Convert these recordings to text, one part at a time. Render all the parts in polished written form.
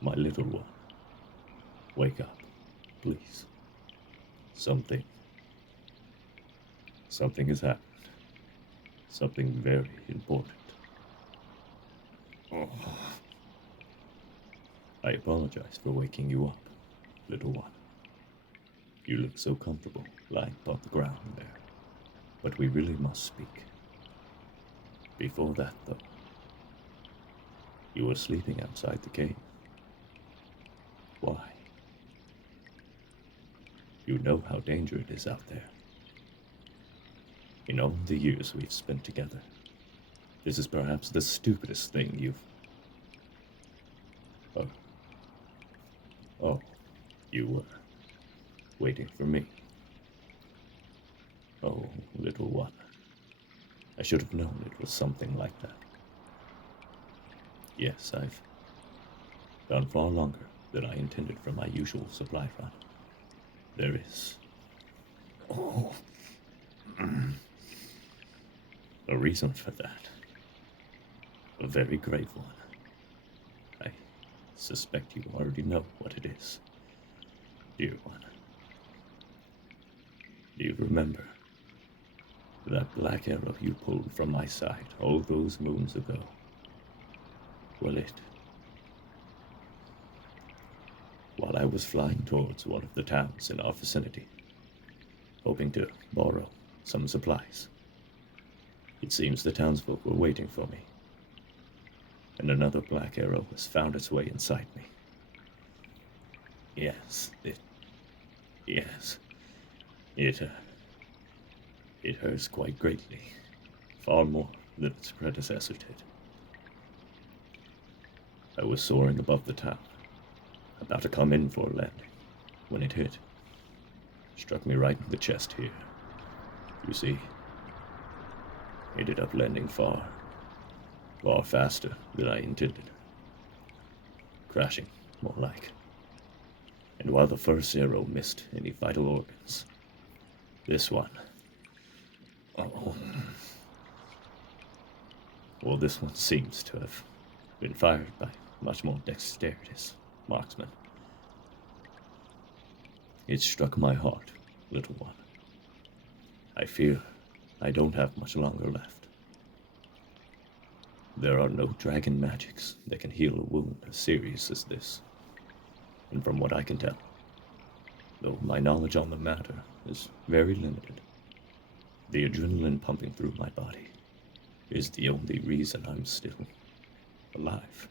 My little one, wake up, please. Something, something has happened. Something very important. Oh, I apologize for waking you up, little one. You look so comfortable lying upon the ground there. But we really must speak. Before that, though, you were sleeping outside the cave. Why? You know how dangerous it is out there. In all the years we've spent together, this is perhaps the stupidest thing you've... Oh. Oh, you were waiting for me. Oh, little one. I should have known it was something like that. Yes, I've gone far longer than I intended from my usual supply run. There is... Oh... a reason for that. A very grave one. I suspect you already know what it is, dear one. Do you remember that black arrow you pulled from my side all those moons ago? Well, while I was flying towards one of the towns in our vicinity, hoping to borrow some supplies, it seems the townsfolk were waiting for me, and another black arrow has found its way inside me. Yes, yes, it hurts quite greatly, far more than its predecessor did. I was soaring above the town, about to come in for a landing, when it hit. Struck me right in the chest here. You see, ended up landing far faster than I intended. Crashing, more like. And while the first arrow missed any vital organs, this one... Oh... Well, this one seems to have been fired by much more dexterous marksman. It struck my heart, little one. I fear I don't have much longer left. There are no dragon magics that can heal a wound as serious as this. And from what I can tell, though my knowledge on the matter is very limited, the adrenaline pumping through my body is the only reason I'm still alive.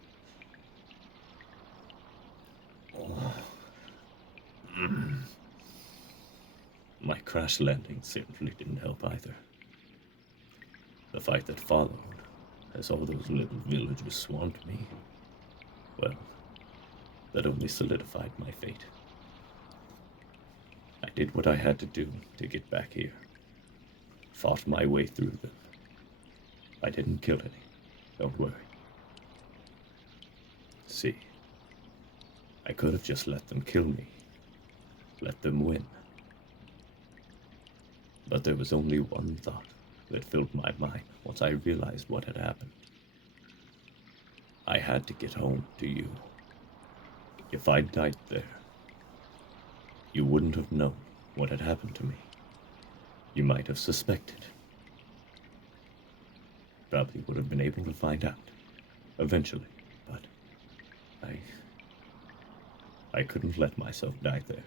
Oh. My crash landing simply didn't help either. The fight that followed, as all those little villagers swamped me, well, that only solidified my fate. I did what I had to do to get back here. Fought my way through them. I didn't kill any, don't worry. See, I could have just let them kill me. Let them win. But there was only one thought that filled my mind once I realized what had happened. I had to get home to you. If I died there, you wouldn't have known what had happened to me. You might have suspected. Probably would have been able to find out, eventually, but I couldn't let myself die there.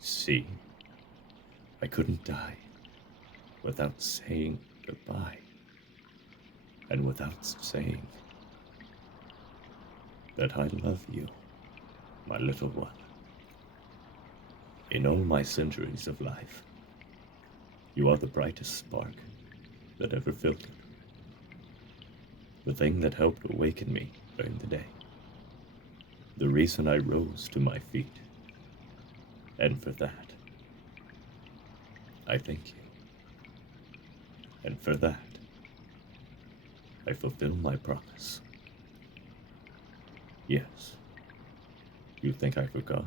See, I couldn't die without saying goodbye, and without saying that I love you, my little one. In all my centuries of life, you are the brightest spark that ever filtered. The thing that helped awaken me during the day. The reason I rose to my feet. And for that, I thank you. And for that, I fulfill my promise. Yes, you think I forgot?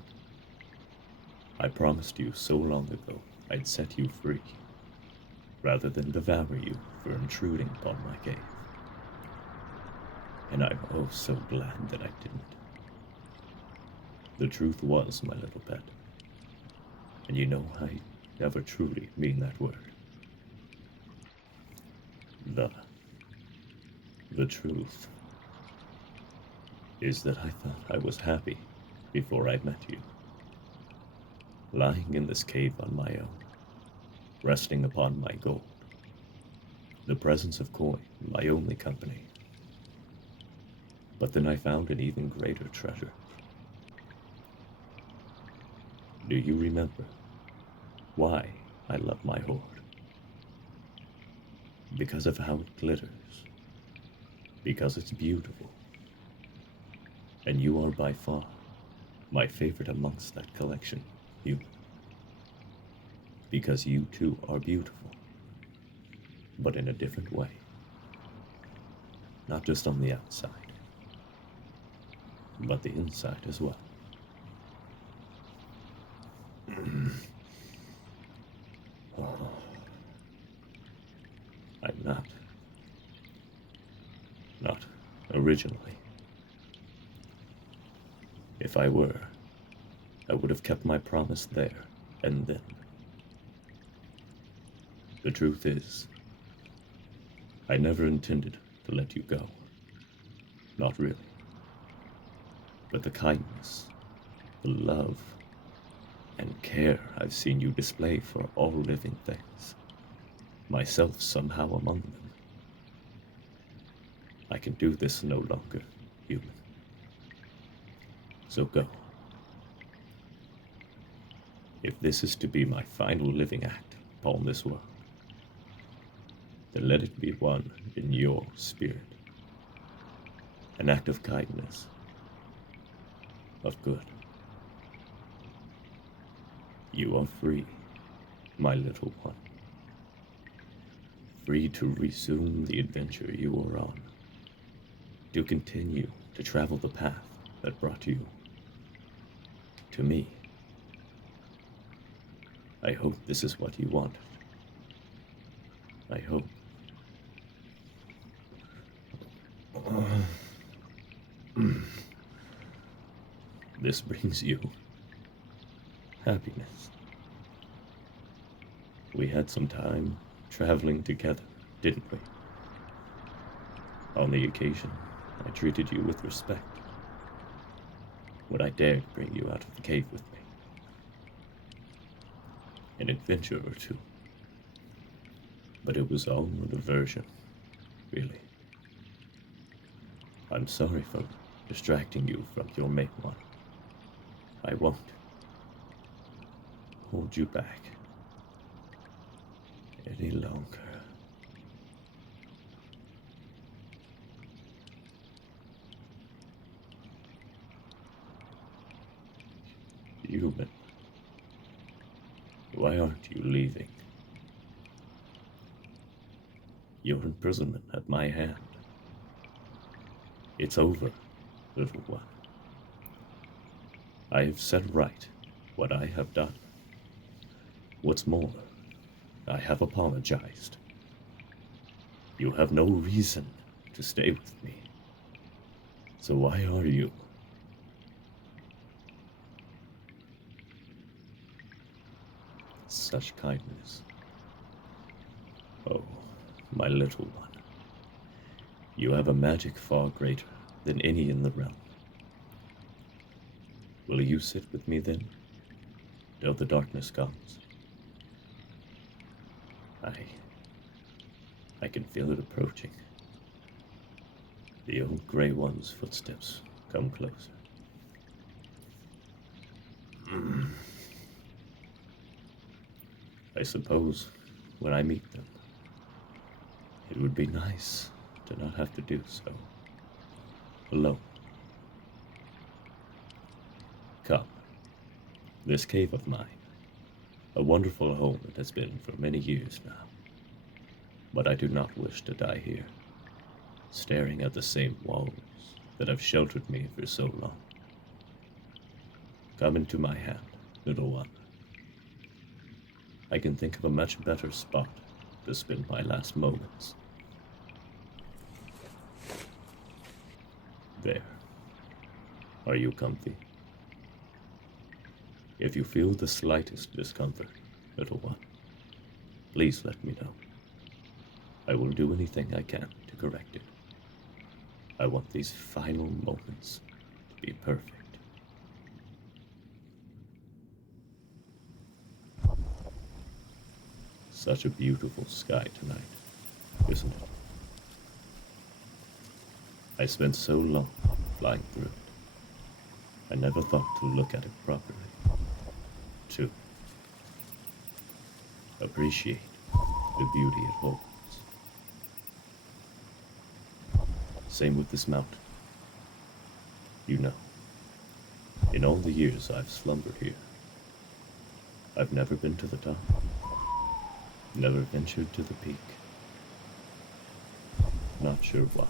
I promised you so long ago I'd set you free, rather than devour you for intruding upon my cave. And I'm oh so glad that I didn't. The truth was, my little pet. And you know, I never truly mean that word. The, the truth is that I thought I was happy before I met you. Lying in this cave on my own, resting upon my gold, the presence of coin, my only company. But then I found an even greater treasure. Do you remember why I love my hoard? Because of how it glitters, because it's beautiful, and you are by far my favorite amongst that collection, you. Because you too are beautiful, but in a different way. Not just on the outside, but the inside as well. Oh, I'm not originally. If I were, I would have kept my promise there and then. The truth is, I never intended to let you go. Not really. But the kindness, the love, and care I've seen you display for all living things, myself somehow among them. I can do this no longer, human. So go. If this is to be my final living act upon this world, then let it be one in your spirit. An act of kindness, of good. You are free, my little one. Free to resume the adventure you were on. To continue to travel the path that brought you to me. I hope this is what you wanted. I hope. This brings you happiness. We had some time traveling together, didn't we? On the occasion, I treated you with respect. When I dared bring you out of the cave with me. An adventure or two. But it was all a diversion, really. I'm sorry for distracting you from your main one. I won't hold you back any longer. Human, why aren't you leaving? Your imprisonment at my hand. It's over, little one. I have set right what I have done. What's more, I have apologized. You have no reason to stay with me. So why are you? Such kindness. Oh, my little one. You have a magic far greater than any in the realm. Will you sit with me then, till the darkness comes? I can feel it approaching. The old gray one's footsteps come closer. I suppose when I meet them, it would be nice to not have to do so alone. Come, this cave of mine, a wonderful home it has been for many years now. But I do not wish to die here, staring at the same walls that have sheltered me for so long. Come into my hand, little one. I can think of a much better spot to spend my last moments. There. Are you comfy? If you feel the slightest discomfort, little one, please let me know. I will do anything I can to correct it. I want these final moments to be perfect. Such a beautiful sky tonight, isn't it? I spent so long flying through it. I never thought to look at it properly, to appreciate the beauty it holds. Same with this mountain. You know, in all the years I've slumbered here, I've never been to the top, never ventured to the peak. Not sure why.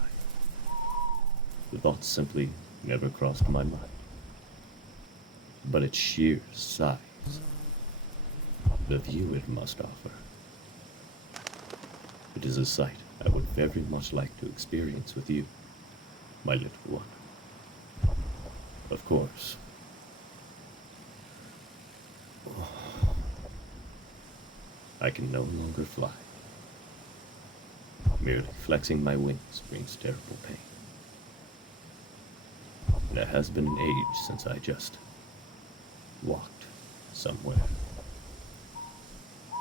The thought simply never crossed my mind. But its sheer size, the view it must offer, it is a sight I would very much like to experience with you, my little one. Of course. I can no longer fly. Merely flexing my wings brings terrible pain. And it has been an age since I just walked somewhere.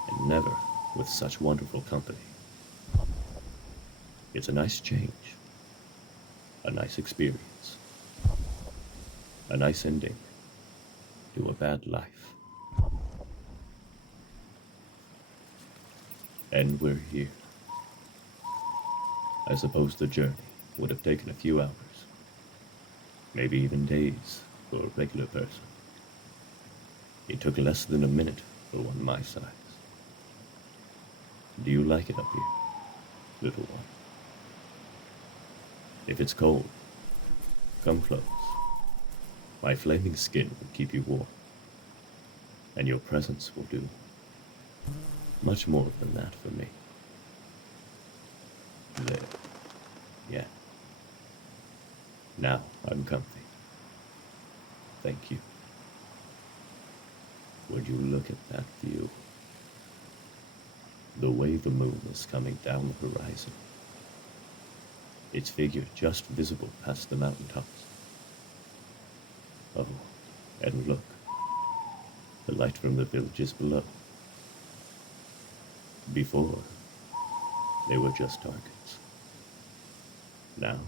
And never with such wonderful company. It's a nice change. A nice experience. A nice ending to a bad life. And we're here. I suppose the journey would have taken a few hours, maybe even days for a regular person. It took less than a minute for one my size. Do you like it up here, little one? If it's cold, come close. My flaming skin will keep you warm, and your presence will do much more than that for me. There. Yeah. Now I'm comfy. Thank you. Would you look at that view? The way the moon is coming down the horizon. Its figure just visible past the mountaintops. Oh, and look. The light from the villages below. Before, they were just targets. Now,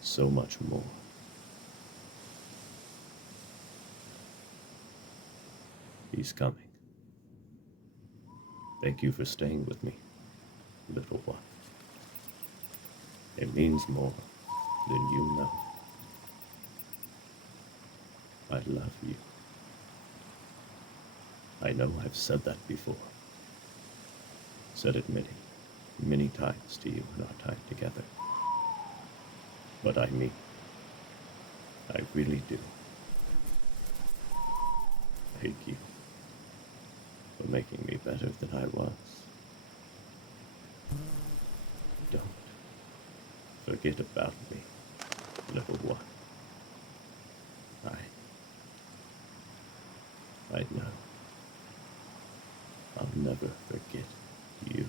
so much more. He's coming. Thank you for staying with me, little one. It means more than you know. I love you. I know I've said that before. Said it many, many times to you in our time together. But I mean, I really do. Thank you for making me better than I was. Don't forget about me, little one. I know. I'll never forget you.